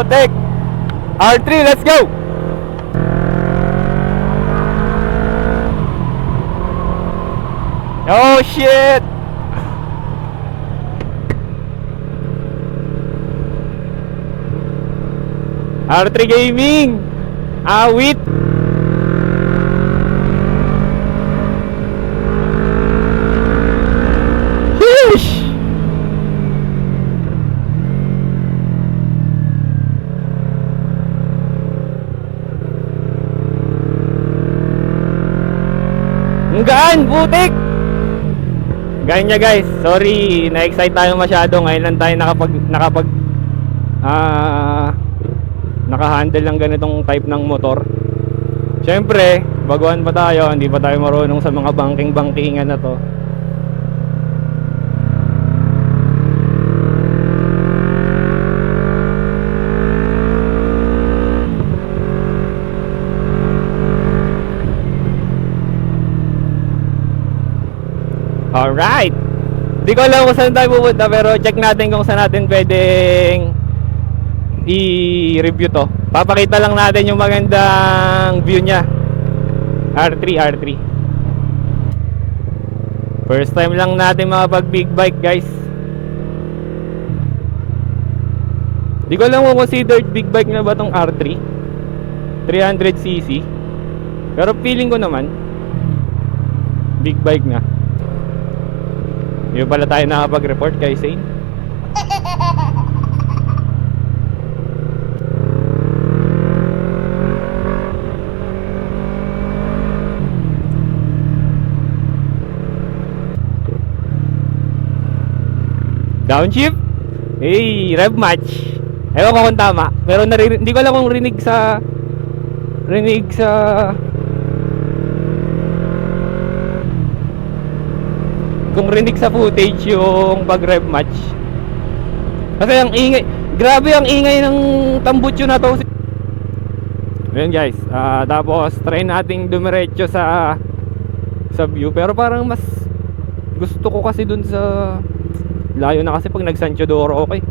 Putek! R3, let's go! Oh shit! R3 Gaming! Awit! Sheesh! Ang gaan, putik! Gaan niya guys, sorry, na-excite tayo masyado. Ngayon lang tayo nakapag, nakapag, ah, naka-handle ng ganitong type ng motor. Siyempre, baguhan pa tayo, hindi pa tayo marunong sa mga banking-bankingan na to. Alright! Di ko alam kung saan tayo pupunta pero check natin kung saan natin pwedeng i-review to. Papakita lang natin yung magandang view niya. R3, R3. First time lang natin makapag big bike guys. Di ko alam kung considered big bike na ba tong R3. 300cc. Pero feeling ko naman big bike na. Hindi pala tayo nakapag-report kay Zane. Downshift? Hey, rev match. Ewan ko kung tama. Pero narinig, hindi ko alam kung rinig sa rinig sa kung sa footage yung pag rev match. Kasi ang ingay, grabe ang ingay ng tambutso na to. Ayun guys, ah, tapos try nating dumiretso sa sa view pero parang mas gusto ko kasi dun sa layo na kasi pag nag Sancho Doro okay.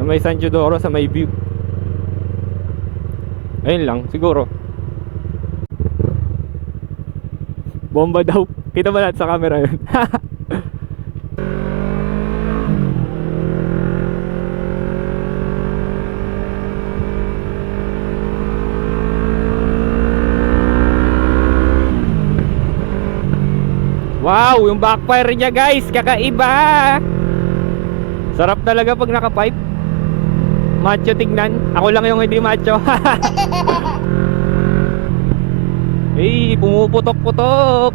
Na may Sancho Doro sa may view. Ayun lang, siguro. Bomba daw. Kita ba natin sa camera yun? Wow, yung backfire niya guys, kakaiba. Sarap talaga pag naka-pipe. Macho tignan. Ako lang yung hindi macho. hey, pumuputok-putok.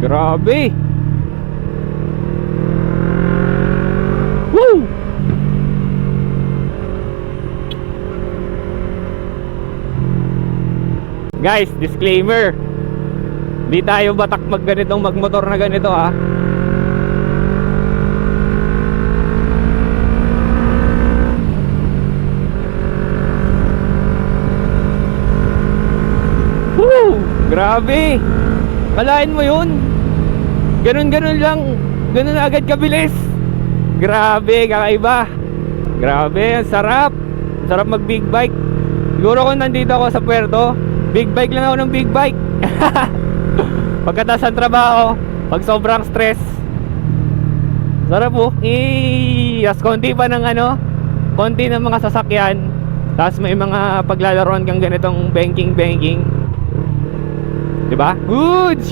Grabe. Woo! Guys, disclaimer. Di tayo batak mag ganitong magmotor na ganito ah. Woo! Grabe! Kalain mo yun? Ganun-ganun lang. Ganun agad kabilis. Grabe, kakaiba. Grabe, ang sarap. Sarap mag big bike. Siguro kung nandito ako sa puerto, big bike lang ako ng big bike. Pagkatapos ng trabaho, pag sobrang stress, sarap po. Eh, tas konti pa ng ano, konti ng mga sasakyan. Tapos may mga paglalaroan kang ganitong banking-banking. Diba? Good!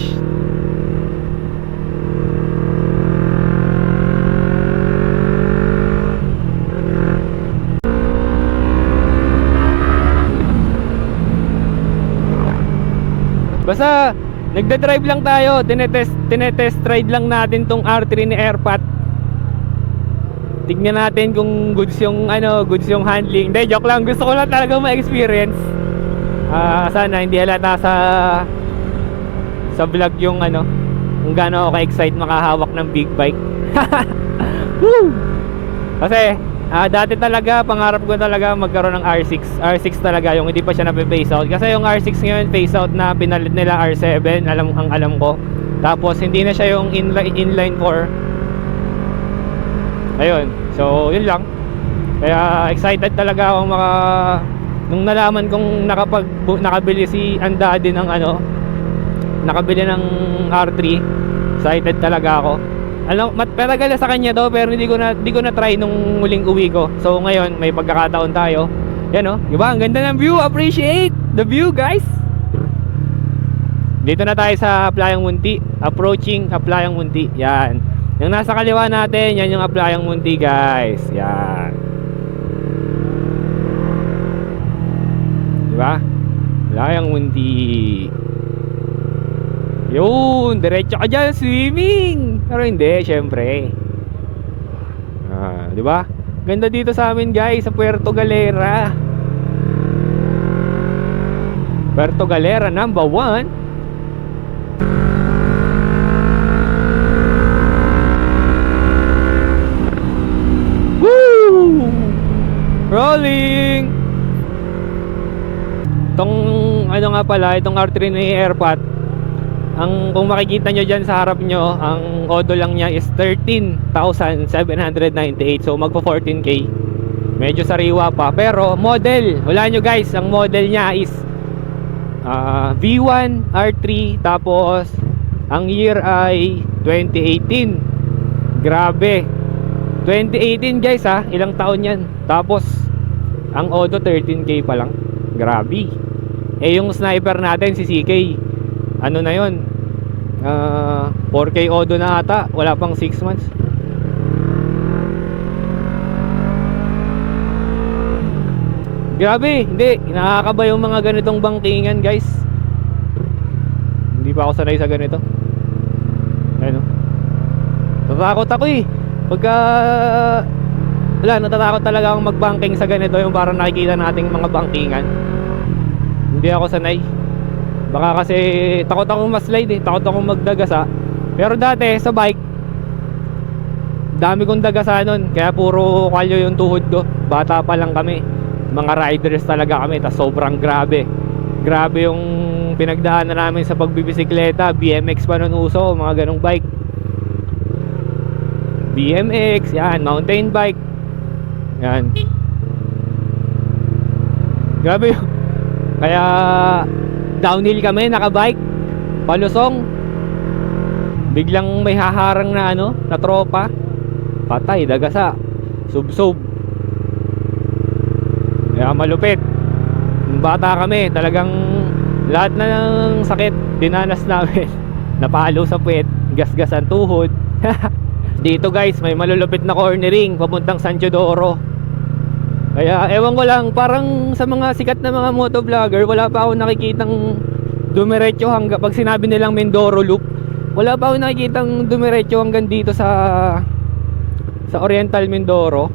Basta nagda-drive lang tayo, tinetest tinetest ride lang natin tong R3 ni Airpat. Tignan natin kung goods yung ano, goods yung handling. Hindi, joke lang. Gusto ko lang talaga ma-experience. Ah, sana hindi halata sa sa vlog yung ano, kung gaano ako ka-excite makahawak ng big bike. Woo! Kasi Ah, dati talaga, pangarap ko talaga magkaroon ng R6. R6 talaga, yung hindi pa siya nape-phase out. Kasi yung R6 ngayon, phase out na pinalit nila R7, alam, ang alam ko. Tapos, hindi na siya yung inline, inline 4. Ayun. So, yun lang. Kaya, excited talaga akong maka... Nung nalaman kong nakapag, nakabili si Andade ng ano, nakabili ng R3, excited talaga ako. Alam, mat matagal na sa kanya daw pero hindi ko na hindi ko na try nung muling uwi ko. So ngayon may pagkakataon tayo. Yan oh, 'di ba? Ang ganda ng view. Appreciate the view, guys. Dito na tayo sa Aplayang Munti. Approaching Aplayang Munti. Yan. Yung nasa kaliwa natin, yan yung Aplayang Munti, guys. Yan. 'Di ba? Aplayang Munti. Yun, diretso ka dyan, swimming. Pero hindi, syempre. Ah, di ba? Ganda dito sa amin, guys, sa Puerto Galera. Puerto Galera, number one. Woo! Rolling! Itong, ano nga pala, itong R3 na airpot, ang kung makikita nyo dyan sa harap nyo ang odo lang niya is 13,798 so magpo 14k medyo sariwa pa. Pero model. Wala nyo guys. Ang model niya is ah, V1 R3 tapos ang year ay 2018 grabe. 2018 guys ha? Ilang taon yan? Tapos ang odo 13k pa lang. Grabe. Eh yung sniper natin si CK ano na yon Ah, 4K Odo na ata. Wala pang 6 months. Grabe hindi. Nakakaba yung mga ganitong bangkingan guys. Hindi pa ako sanay sa ganito. Ayun oh. natatakot ako eh. Pagka wala natatakot talaga akong magbanking sa ganito yung parang nakikita nating mga bangkingan. Hindi ako sanay Baka kasi takot akong ma-slide eh, takot akong magdagasa. Pero dati sa bike, dami kong dagasa nun. Kaya puro kalyo yung tuhod ko. Bata pa lang kami. Mga riders talaga kami, tas sobrang grabe. Grabe yung pinagdaanan namin sa pagbibisikleta. BMX pa nun uso, mga ganong bike. BMX, yan, mountain bike. Yan. Grabe yun. Kaya downhill kami nakabike. Palusong. Biglang may haharang na ano na tropa. Patay dagasa subsob kaya malupit. Nung bata kami talagang lahat na ng sakit dinanas namin. Napalo sa puwet gasgasan tuhod. Dito guys may malulupit na cornering papuntang San Teodoro kaya ewan ko lang, parang sa mga sikat na mga motovlogger, wala pa ako nakikitang dumiretso hanggang pag sinabi nilang Mindoro Loop, wala pa ako nakikitang dumiretso hanggang dito sa sa Oriental Mindoro.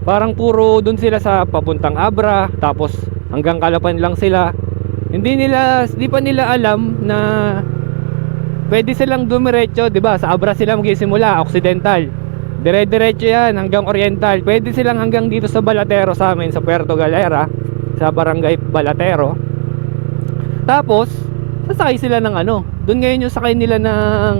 Parang puro dun sila sa papuntang Abra, tapos hanggang Kalapan lang sila. Hindi nila, di pa nila alam na pwede silang dumiretso, 'di ba? Sa Abra sila magsisimula, Occidental. Dire-diretso yan hanggang Oriental. Pwede silang hanggang dito sa Balatero sa amin, sa Puerto Galera, sa Barangay Balatero. Tapos, sasakay sila ng ano. Doon ngayon yung sakay nila ng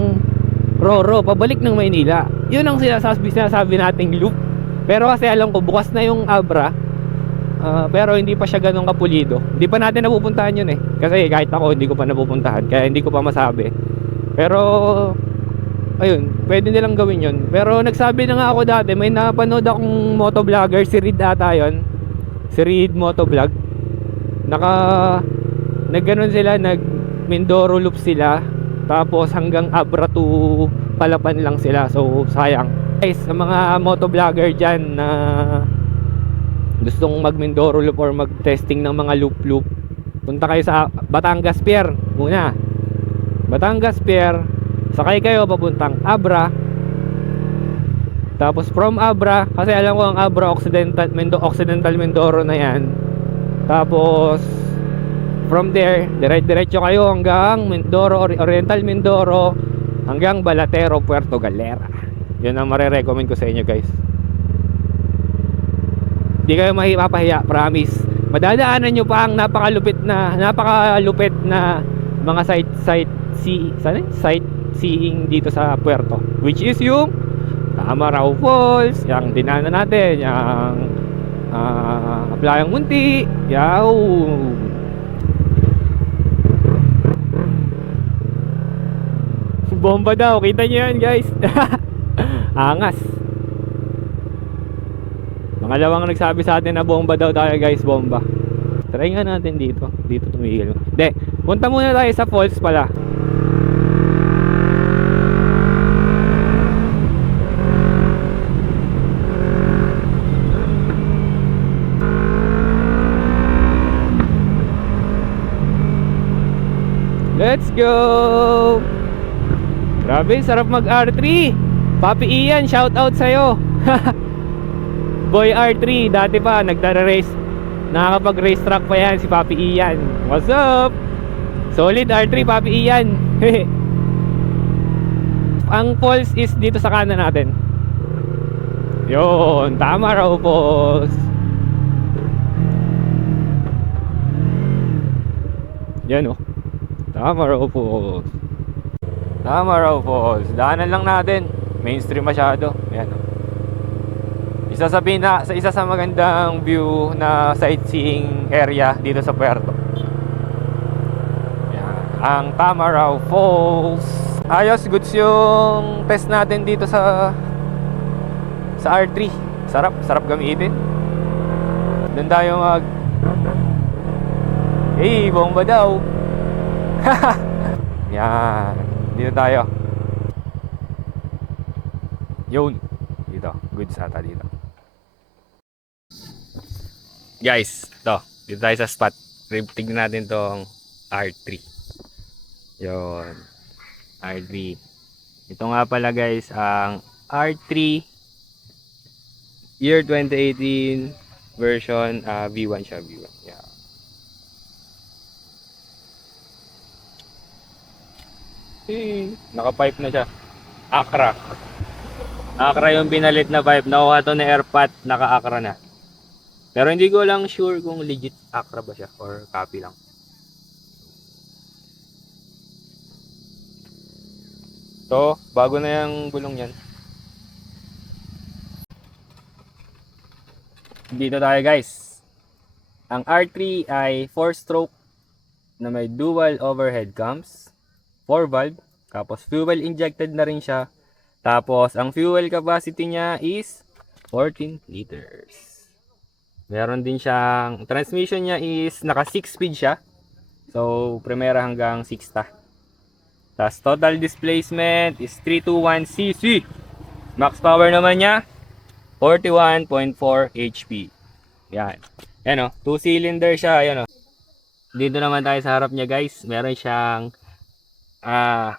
Roro, pabalik ng Maynila. Yun ang sinasabi, sinasabi nating loop. Pero kasi alam ko, bukas na yung Abra. Ah, pero hindi pa siya ganun kapulido. Hindi pa natin napupuntahan yun eh. Kasi kahit ako, hindi ko pa napupuntahan. Kaya hindi ko pa masabi. Pero ayun, pwede nilang gawin yun. Pero nagsabi na nga ako dati, may napanood akong motovlogger, si Reed ata yun. Si Reed Motovlog. Naka, nagganon sila, nag Mindoro loop sila. Tapos hanggang Abra to Palapan lang sila. So, sayang. Guys, sa mga motovlogger dyan na gustong mag Mindoro loop or mag testing ng mga loop loop, punta kayo sa Batangas Pier muna. Batangas Pier, sakay kayo papuntang Abra tapos from Abra kasi alam ko ang Abra Occidental Mendo Occidental Mindoro na yan tapos from there dire-diretso kayo hanggang Mindoro Ori- Oriental Mindoro hanggang Balatero Puerto Galera yun ang marerecommend ko sa inyo guys Hindi kayo mahipapahiya, promise. Madadaanan nyo pa ang napakalupit na napakalupit na mga site site saan yun? site seeing dito sa Puerto which is yung Tamarao Falls, yung dinaanan natin, yung ah Playang Munti, yaw. Bomba daw, kita nyo yan guys. Angas. Pangalawang nagsabi sa atin na bomba daw tayo guys, bomba. Try nga natin dito. Dito tumigil. Hindi, punta muna tayo sa falls pala. Let's go! Grabe, sarap mag R3. Papi Ian, shout out sa'yo. Boy R3, dati pa nagdara-race. Nakakapag-race track pa yan si Papi Ian. What's up? Solid R3 Papi Ian. Ang falls is dito sa kanan natin. Yun, tama raw falls. Yan oh. Tama raw falls. Tama raw falls. Daanan lang natin. Mainstream masyado. Yan. oh. Isa sa pina, sa isa sa magandang view na sightseeing area dito sa Puerto. Yan. Ang Tamarao Falls. Ayos, goods yung test natin dito sa sa R3. Sarap, sarap gamitin. Doon tayo mag Hey, bomba daw. Yan. Dito tayo. Yun. Dito. Good ata dito. Guys, to. Dito tayo sa spot. Tignan natin tong R3. Yun. R3. Ito nga pala guys, ang R3 year 2018 version ah, V1 siya, V1. Yeah. Eh, naka-pipe na siya. Akra. Akra yung binalit na pipe. Nakuha to na airpat, naka-akra na. Pero hindi ko lang sure kung legit Akra ba siya or copy lang. So, bago na yung gulong yan. Dito tayo guys. Ang R3 ay 4-stroke na may dual overhead cams, 4 valve, tapos fuel injected na rin siya. Tapos ang fuel capacity niya is 14 liters. Meron din siyang transmission niya is naka 6 speed siya. So, primera hanggang 6 ta. Tapos total displacement is 321cc. Max power naman niya 41.4 HP. Yan. Yan o, 2 cylinder siya, yan o. Dito naman tayo sa harap niya guys. Meron siyang ah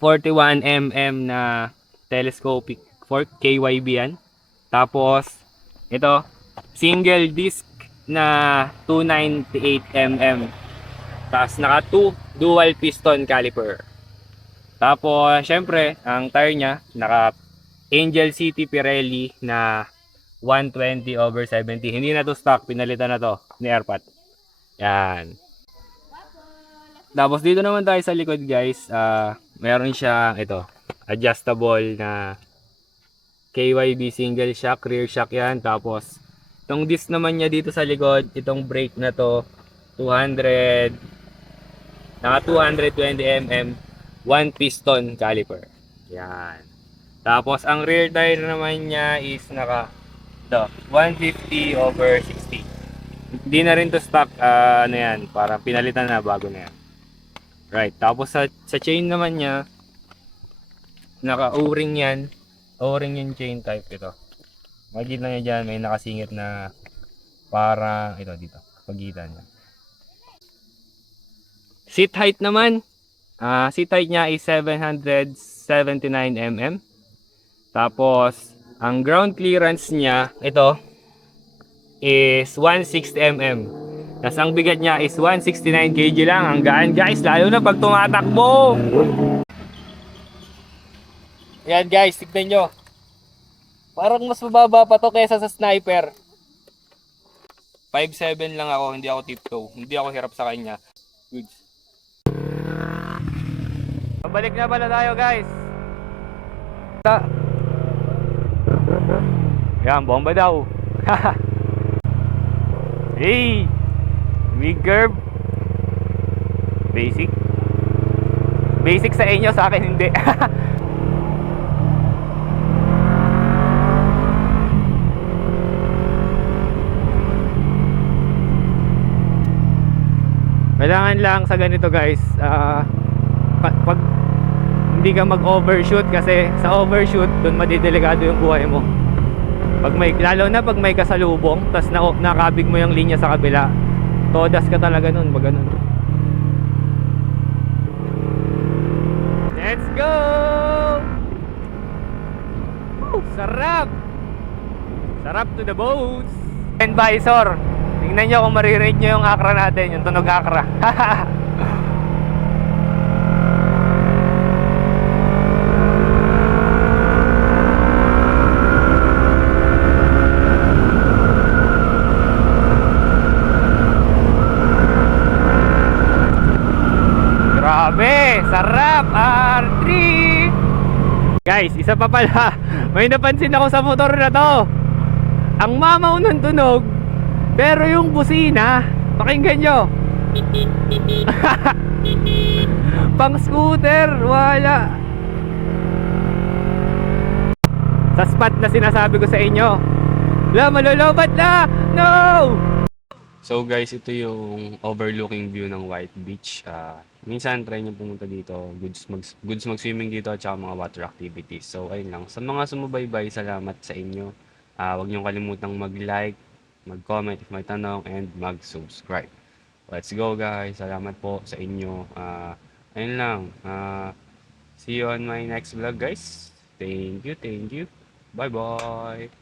41mm na telescopic for KYB yan. Tapos, ito, single disc na 298mm. Tapos, naka 2 dual piston caliper. Tapos, syempre, ang tire niya, naka Angel City Pirelli na 120 over 70. Hindi na to stock, pinalitan na to ni Airpat. Yan. Tapos dito naman tayo sa likod guys, ah meron siyang ito, adjustable na KYB single shock, rear shock yan. Tapos itong disc naman niya dito sa likod, itong brake na to, 200, naka 220 mm, one piston caliper. Yan. Tapos ang rear tire naman niya is naka ito, 150 over 60. Hindi na rin to stock, ah, ano yan, parang pinalitan na bago na yan. Right. Tapos sa, sa chain naman niya, naka O-ring yan. O-ring yung chain type ito. Makikita niya dyan, may nakasingit na parang, ito dito, pagitan niya. Seat height naman, ah seat height niya is 779 mm. Tapos, ang ground clearance niya, ito, is 160 mm. Tapos ang bigat niya is 169 kg lang. Ang gaan guys, lalo na pag tumatakbo. Yan guys, tignan nyo. Parang mas mababa pa to kaysa sa sniper. 5'7 lang ako, hindi ako tiptoe. Hindi ako hirap sa kanya. Goods. Pabalik na pala tayo guys. Ta Yan, bomba daw. hey! Big curve. Basic. Basic sa inyo, sa akin hindi. Kailangan lang sa ganito guys, ah, pa- pag hindi ka mag-overshoot kasi sa overshoot doon madidelikado yung buhay mo. Pag may lalo na pag may kasalubong, tas na nakabig mo yung linya sa kabila, todas ka talaga nun, pag ganun. Let's go! Sarap! Sarap to the bones! And visor, tingnan nyo kung marirate nyo yung akra natin, yung tunog akra. Grabe! Sarap! R3! Guys, isa pa pala. May napansin ako sa motor na to. Ang mamaw ng tunog, pero yung busina, pakinggan nyo. Pang scooter, wala. Sa spot na sinasabi ko sa inyo. La, malolobat na! No! So guys, ito yung overlooking view ng White Beach. Ah, minsan try nyo pumunta dito, goods mag goods mag-swimming dito at saka mga water activities. So ayun lang. Sa mga sumubaybay, salamat sa inyo. Ah, huwag niyo kalimutang mag-like, mag-comment if may tanong and mag-subscribe. Let's go guys. Salamat po sa inyo. Ah, ayun lang. Ah, see you on my next vlog guys. Thank you, thank you. Bye-bye.